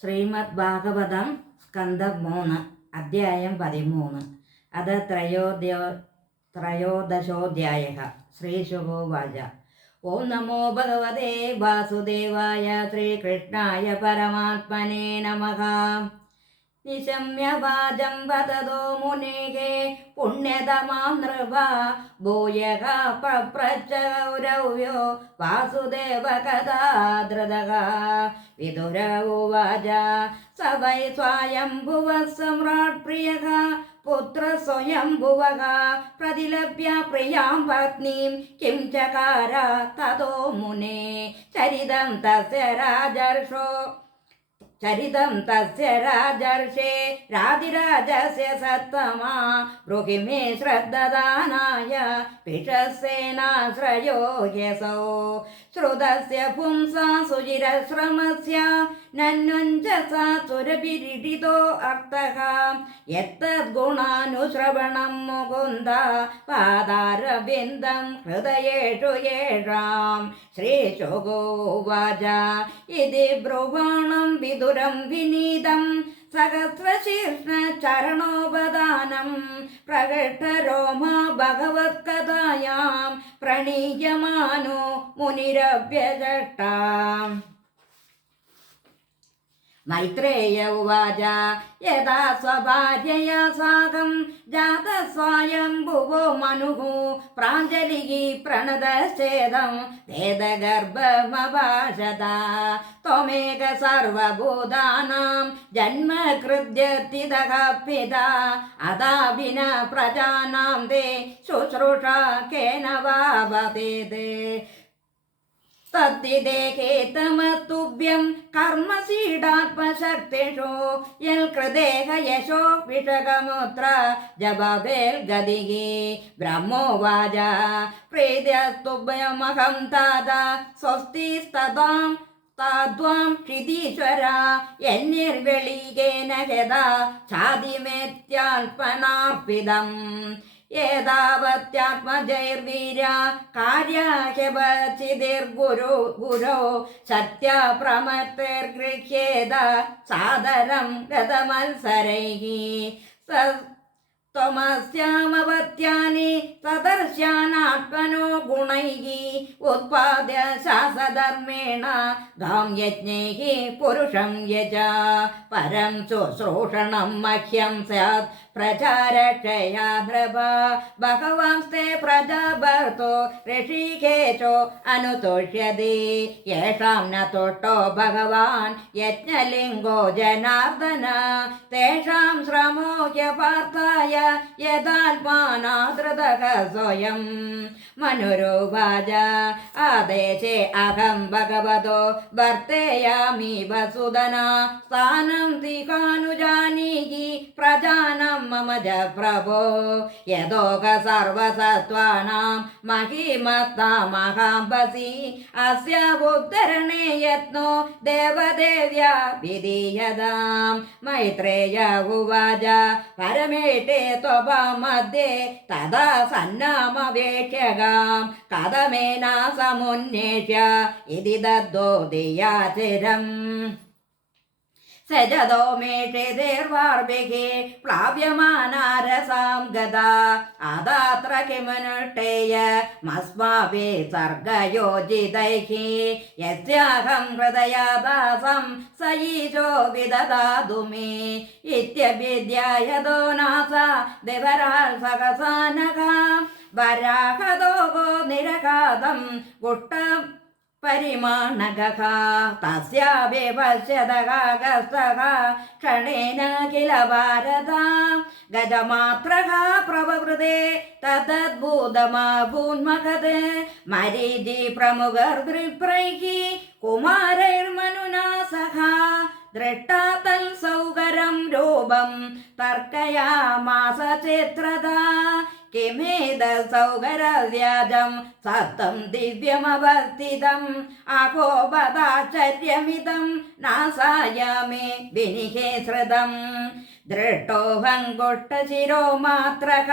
ശ്രീമദ് ഭാഗവതം സ്കന്ധം 3 അധ്യായം 13 അത് ത്രയോദശോധ്യായഃ. ശ്രീശുകോവാച. ഓം നമോ ഭഗവതേ വാസുദേവായ ശ്രീകൃഷ്ണായ പരമാത്മനേ നമഃ. നിശമ്യ വാചം വദതോ മുനേഹേ പുണ്യതമാം നൃപ ഭൂയഃ പപ്രച്ഛ ഗൗരവ്യോ വാസുദേവകഥാ ധൃതഃ. വിദുര ഉവാച. സ വൈ സ്വയംഭുവഃ സമ്രാട് പ്രിയഃ പുത്ര സ്വയംഭുവഃ പ്രതിലഭ്യ പ്രിയാം പത്നീം കിം ചകാര തതോ മുനേ. ചരിതം തസ്യ രാജർഷേ രാതിരാജസ്യ സത്തമാ ബ്രൂഹി മേ ശ്രദ്ധദാനായ പിഷസ്സേനാശ്രയോ യസോ. ശ്രുതസ്യ പുംസാ സുചിരശ്രമസ്യ നന്വഞ്ചസാ സുരഭിരിഡിതോ അർത്ഥഃ. യത്തദ്ഗുണാനുശ്രവണം മുകുന്ദ പാദാരവിന്ദം ഹൃദയേഷു യേഷാം. ശ്രീശുകോവാച. ഇതി ബ്രുവാണം വിദുരം വിനീതം സഹസ്രശീർഷ്ണ ചരണോപദാനം പ്രകൃഷ്ടരോമാ ഭഗവത്കഥായാം പ്രണീയമാനോ മുനിരഭ്യജഷ്ടാം. മൈത്രേയ ഉവാച. യഥാ സ്വഭാര്യയാ സാകം ജാതഃ സ്വയംഭുവോ മനുഃ പ്രാഞ്ജലിഃ പ്രണതശ്ചേദം വേദഗർഭമഭാഷത. ത്വമേക സർവഭൂതാനാം ജന്മകൃദ്യത്തിതഃ പിതാ അതാഭിന പ്രജാനാം തേ ശുശ്രൂഷാ കേന വാ ഭവേത്. തദ്വിദേഹേതമസ്തുഭ്യം കർമ്മസീഡാത്മശക്തിഷു യൽകൃതേഹ യശോ വിഷകമുത്ര ജബവേൽ ഗതിഃ. ബ്രഹ്മോവാച. പ്രീത്യസ്തുഭ്യമഹം താത സ്വസ്തിസ്തതാം താദ്വാം ക്ഷിതീശ്വര യന്നിർവെളികേന യഥാ ഛാതിമേത്യാൽപനാർപ്പിതം. ഏതാവത്യാത്മജൈർവീര കാര്യാഹ്യവചിതിർഗുരോ സത്യപ്രമർത്തിർഗൃഹ്യേത സാദരം ഗതമത്സരൈഃ. ത്വമസ്യാമവത്യാനി സദർശ്യാനാത്മനോ ഗുണൈഃ ഉത്പാദ്യ ശാസധർമ്മേണ ധാം യജ്ഞൈഃ പുരുഷം യജ. പരം ശുശ്രൂഷണം മഹ്യം സ്യാത് പ്രചാരക്ഷയാ നൃപ. ഭഗവാൻസ്തേ പ്രജാഭർത്തോ ഋഷികേശോ അനുതോഷ്യതി. യേഷാം ന തുഷ്ടോ ഭഗവാൻ യജ്ഞലിംഗോ ജനാർദ്ദന. തേഷാം ശ്രമോ ഹ്യപാർത്ഥായ യഥാത്മാനാധൃതഃ സ്വയം. മനുരുവാച. ആദേശേ അഹം ഭഗവതോ വർത്തേയാമി വസുദന. സ്ഥാനം തിഹാനുജാനീഹി പ്രജാനം മമ ജ പ്രഭോ. യതോക സർവസത്വാനാം മഹിമത്താമഹാംബസി അസ്യ ഉദ്ധരണേ യത്നോ ദേവദേവ്യാ വിധീയതാം. മൈത്രേയ ഉവാച. പരമേഷേ ത്വമധ്യേ തഥാ സന്നാമവേക്ഷ്യകാം കഥമേനാ സമുന്യേഷ്യ ഇതി ദദ്ദോതിയാചിരം. സജതോ മേഷേർവാർഭിः പ്ലാവ്യമാനാരസാം ഗതാ അതാത്ര കിമനുഷ്ഠേയ മസ്മാഭി സർഗയോജിതൈഃ. യസ്യാഹം ഹൃദയാദാസം സ ഈശോ വിദദാതു മേ. ഇത്യഭിധ്യായതോ നാസ വിവരാൽ സഹസാനഃ. വരാഹദോഹോ നിരഘാതം കുഷ്ടം പരിമാണഗഃ. തസ്യാവിപശ്യതഃ ഗസ്തഃ ക്ഷണേന കില ഭാരത. ഗജമാത്രഃ പ്രവവൃതേ തദ്ഭൂതമഭൂന്മഹത്. മരീചി പ്രമുഖർദ്രിപ്രൈഃ കുമാരൈർമനുനാ സഹ. ദൃഷ്ടാ തൽസൗകരം രൂപം തർക്കയാമാസ ചിത്രദാ. കിമേതസൗകരവ്യാജം സത്തം ദിവ്യമവസ്ഥിതം. അഹോപദാശ്ചര്യമിതം നാസായാമേ വിനിഹേശ്രിതം. ദൃഷ്ടോഹങ്കുഷ്ടശിരോ മാത്രഃ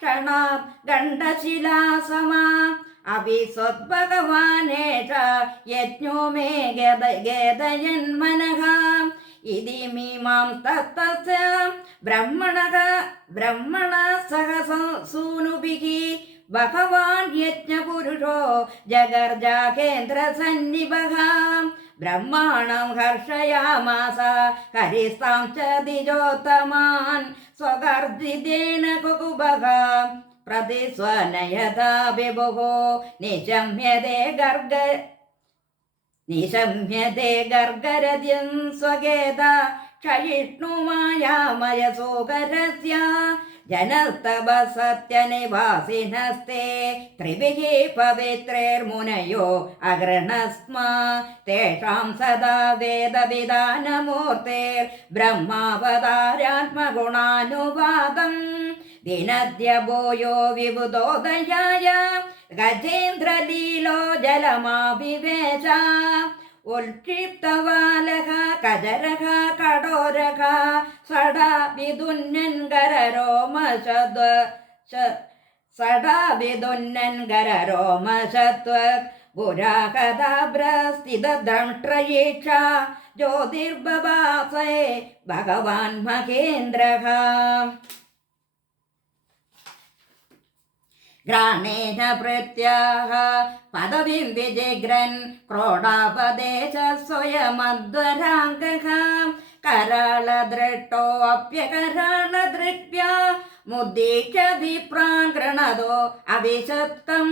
ക്ഷണാത് ഗണ്ഡശിലാസമാ. അഭിസ്വദ്ഭഗവാനേഷ യജ്ഞോ മേ ഗേദയന്മനഃ इति मीमां तत्तस्य ब्रह्मण सह सूनुभिः भगवान् यज्ञपुरुषो जगर्जाकेन्द्रसन्निभः ब्रह्माणं हर्षयामास हरिस्तां च द्विजोत्तमान् स्वगर्जितेन कुकुभः प्रतिस्वनयथा विभुः निशम्यते गर्गरद्यं स्वगेद क्षयिष्णुमायामयसोकरस्य जनस्तवसत्यनिवासिनस्ते त्रिभिः पवित्रैर्मुनयो अगृह्णस्म तेषां सदा वेदविधानमूर्तेर्ब्रह्मावतारात्मगुणानुवादम् दिनद्यभूयो विबुधोदयाय गजेन्द्रलीलो जलमाभिवेश उल्क्षिप्तवालः कजरः कडोरः सडा विदुन्नन्गररोमशत्वक् गुराकदाभ्रस्थितद्रष्ट्रयीक्षा ज्योतिर्बभासे भगवान् महेन्द्रः घ्राणेन प्रत्याह पदवीं विजिघ्रन् क्रोडापदेश स्वयमध्वराङ्गः कराळदृष्टोऽप्यकराळदृग्भ्या मुद्दीक्ष्य विप्रान् गृणदो अभिषत्कं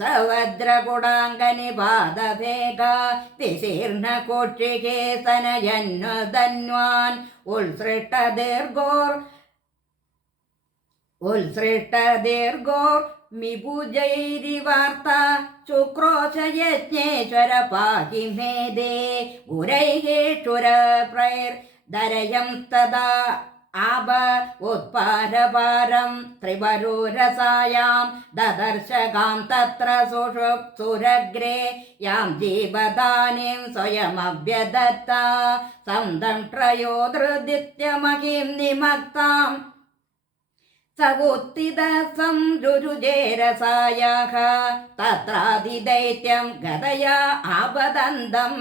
सवज्रगुडाङ्गनिपादभेगा विशीर्णकोक्षिके सनयन्नुधन्वान् उल्सृष्टदीर्घोर्मिभुजैरिवार्ता शुक्रोशयज्ञेश्वर पाहि मेदे गुरैः तदा आब उत्पारपारं त्रिवरुरसायां ददर्शकां तत्र सुरग्रे यां जीवदानीं स्वयमभ्यदत्ता संदंष्ट्रयोधृदित्यमहिं निमत्ताम् सवुत्थितं रुरुजेरसायाः तत्राधिदैत्यं गदया आपदन्तं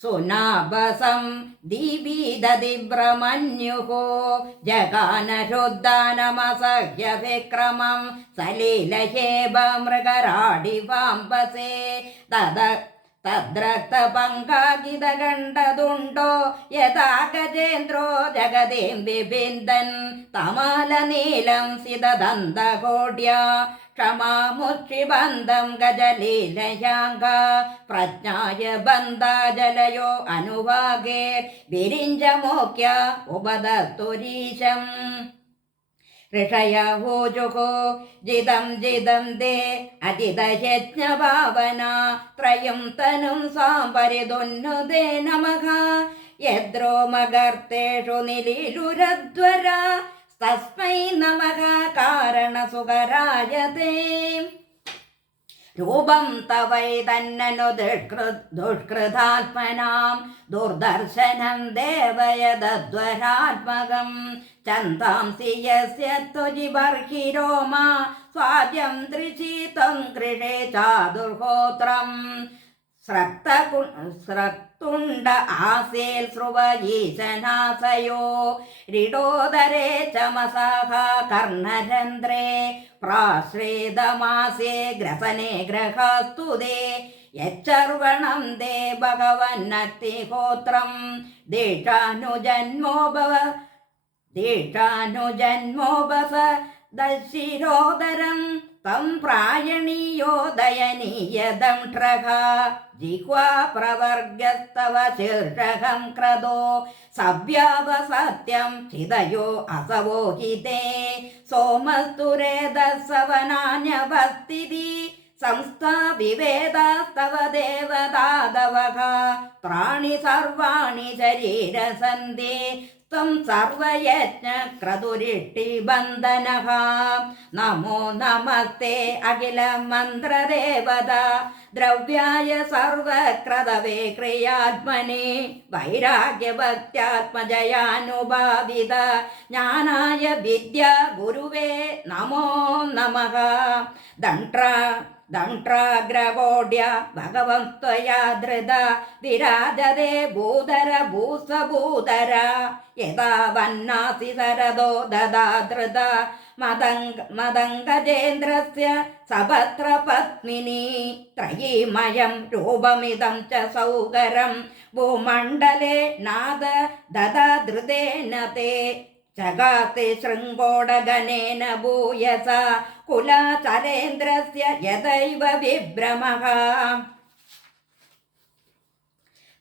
सुनाभसं दिविदधिब्रह्मण्युः जगानरुद्दानमसह्य विक्रमं सलीलहेब मृगराडिवाम्बसे तद्रक्तपङ्कागिदगण्डदुण्डो यथा गजेन्द्रो जगदीं बिबिन्दन् तमालनीलं सिददन्तकोड्या क्षमामुक्षिबन्धं गजलीलयाङ्गा प्रज्ञाय बन्धाजलयो अनुवागे विरिञ्जमोक्य उपदत्तुरीशम् ऋषय ऊजुः जिदं ते अजितयज्ञभावना त्रयं तनुं साम्परिदुन्नुदे नमः यद्रोमगर्तेषु निलीलुरध्वरा तस्मै नमः कारणसुकराय ते रूपं तवैतन्ननु दुष्कृतात्मनां दुर्दर्शनं देवयदध्वरात्मकं चन्तांसि यस्य त्वजिबर्हिरोमा स्वाद्यं दृशितं कृषे चादुर्होत्रं स्रक्तुण्ड आसेल् स्रुवयीशनाशयो रिडोदरे चमसः कर्णरन्ध्रे प्राश्रेदमासे ग्रसने ग्रहस्तुदे यच्चर्वणं ते भगवन्नक्तिहोत्रं दीक्षानुजन्मोपस दशिरोदरं तं प्रायणीयोदयनीयदंष्ट्रः जिह्वा प्रवर्गस्तव शीर्षकं क्रदो सव्यावसत्यं चिदयो असवो हि ते सोमस्तुरेदसवनान्यवस्थिति संस्था विवेदास्तव देवदादवः त्राणि सर्वाणि शरीरसन्धि त्वं सर्वयज्ञक्रतुरिष्टिबन्धनः नमो नमस्ते अखिलमन्त्रदेवता द्रव्याय सर्वक्रतवे क्रियात्मने वैराग्यभक्त्यात्मजयानुभावित ज्ञानाय विद्या गुरुवे नमो नमः ദണ്ട്രാഗ്രകോഢ്യ ഭഗവന്ത്വയാ ധൃത വിരാജതേ ഭൂധര ഭൂസഭൂധര യഥാ വന്നാസി സരദോ ദദാ ധൃത മദംഗജേന്ദ്രസ്യ സപത്രപത്മിനി ത്രയീമയം രൂപമിദം ച സൗകരം ഭൂമണ്ഡലേ നാദ ദദാധൃതേന തേ ജഗാത്തെ ശൃംഗോടഗനേന ഭൂയസ കുലാചരേന്ദ്രസ്യ യദൈവ വിഭ്രമഃ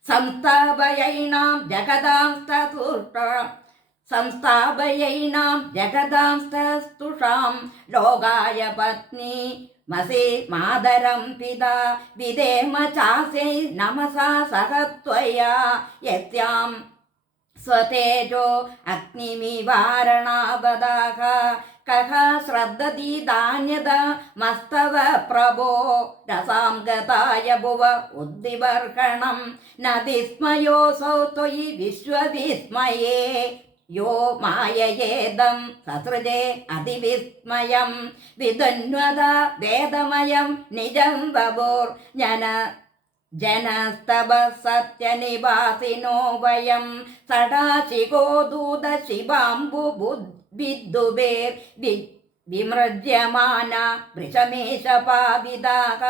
സംസ്ഥാപയൈനാം ജഗദാംസ്തുഷാം ലോകായ പത്നി മസേ മാതരം പിതാ വിദേമ ചാസൈ നമസാ സഹത്വയാ യസ്യാം സ്വതേജോ അഗ്നിമിവാരണാവദാഹ കഹ ശ്രദ്ധതി ധാന്യത മസ്തവ പ്രഭോ രസാം ഗതായ ഭുവ ഉദ്ദിവർഷണം നദിസ്മയോസൗ ത്വയി വിശ്വവിസ്മയേ യോ മായയേദം സസൃജേ അതിവിസ്മയം വിദന്വത വേദമയം നിജം വപുർ ജനസ്തവ സത്യനിവാസിനോ വയം സടാശികോ ദൂത ശിവാംബു വിദ്ദുബേർ വിമൃജ്യമാന വൃഷമേശപാവിതാക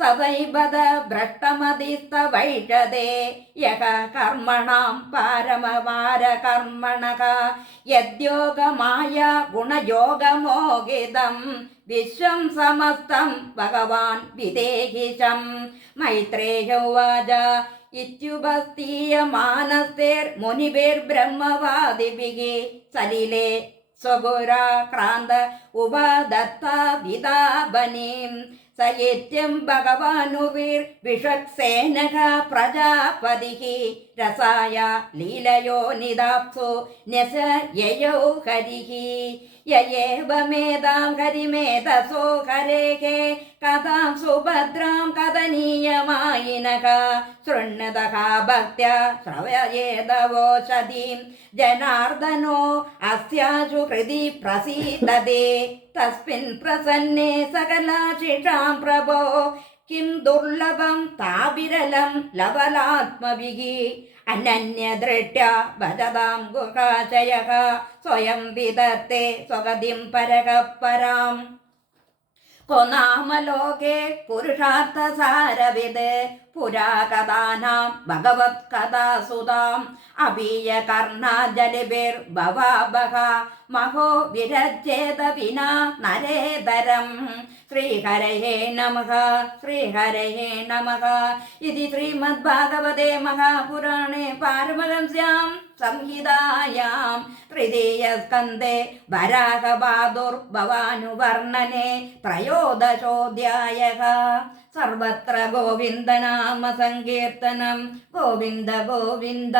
സദൈവദ ഭ്രഷ്ടമതിസ്തവൈഷതേ യഹ കർമ്മണാം പാരമപാരകർമ്മണഃ യദ്യോഗമായ ഗുണയോഗമോഹിതം വിശ്വം സമസ്തം ഭഗവാൻ വിദേഹിശം മൈത്രേയ ഉവാച ഇത്യുപസ്ഥീയമാനസ്തേർമുനിഭിർബ്രഹ്മവാദിഭിः സലിലേ സ്വപുരാക്രാന്ത ഉപദത്താ വിതാപനീം സയേത്യം ഭഗവാനുവിർവിഷക്സേനഃ പ്രജാപതിഃ രസായ ലീലയോ നിദാപ്സു ന്യസയയൗ ഹരിഃ യയേവമേതാം ഹരിമേധസോ ഹരേഃ കഥാം സുഭദ്രാം കഥനീയമായിനഃ ശൃണ്വതഃ ഭക്ത്യാ ശ്രവയേതവോഷധീം ജനാർദ്ദനോ അസ്യാശു ഹൃദി പ്രസീദതേ തസ്മിൻ പ്രസന്നേ സകലാശിഷാം പ്രഭോ കിം ദുർലഭം താവിരലം ലവലാത്മഭിः അനന്യദൃഷ്ട്യാ ഭജതാം ഗുഹാശയഃ സ്വയം വിദത്തെ സ്വഗതിം പരഃ പരാം കോ നാമ ലോകേ പുരുഷാർത്ഥസാരവിദ് പുരാകഥാനാം ഭഗവത്കഥാസുതാം അഭീയകർണാജലിഭിർഭവാഭഃ മഹോ വിരജ്യേത വിനാ നരേതരം ശ്രീഹരയേ നമഃ ശ്രീഹരയേ നമഃ ഇതി ശ്രീമദ്ഭാഗവതേ മഹാപുരാണേ പാരമഹംസ്യാം സംഹിതായാം തൃതീയസ്കന്ധേ വരാഹബാദുർഭവാനുവർണ്ണനെ ത്രയോദശോऽധ്യായഃ സർവത്ര ഗോവിന്ദനാമ സങ്കീർത്തനം ഗോവിന്ദ ഗോവിന്ദ.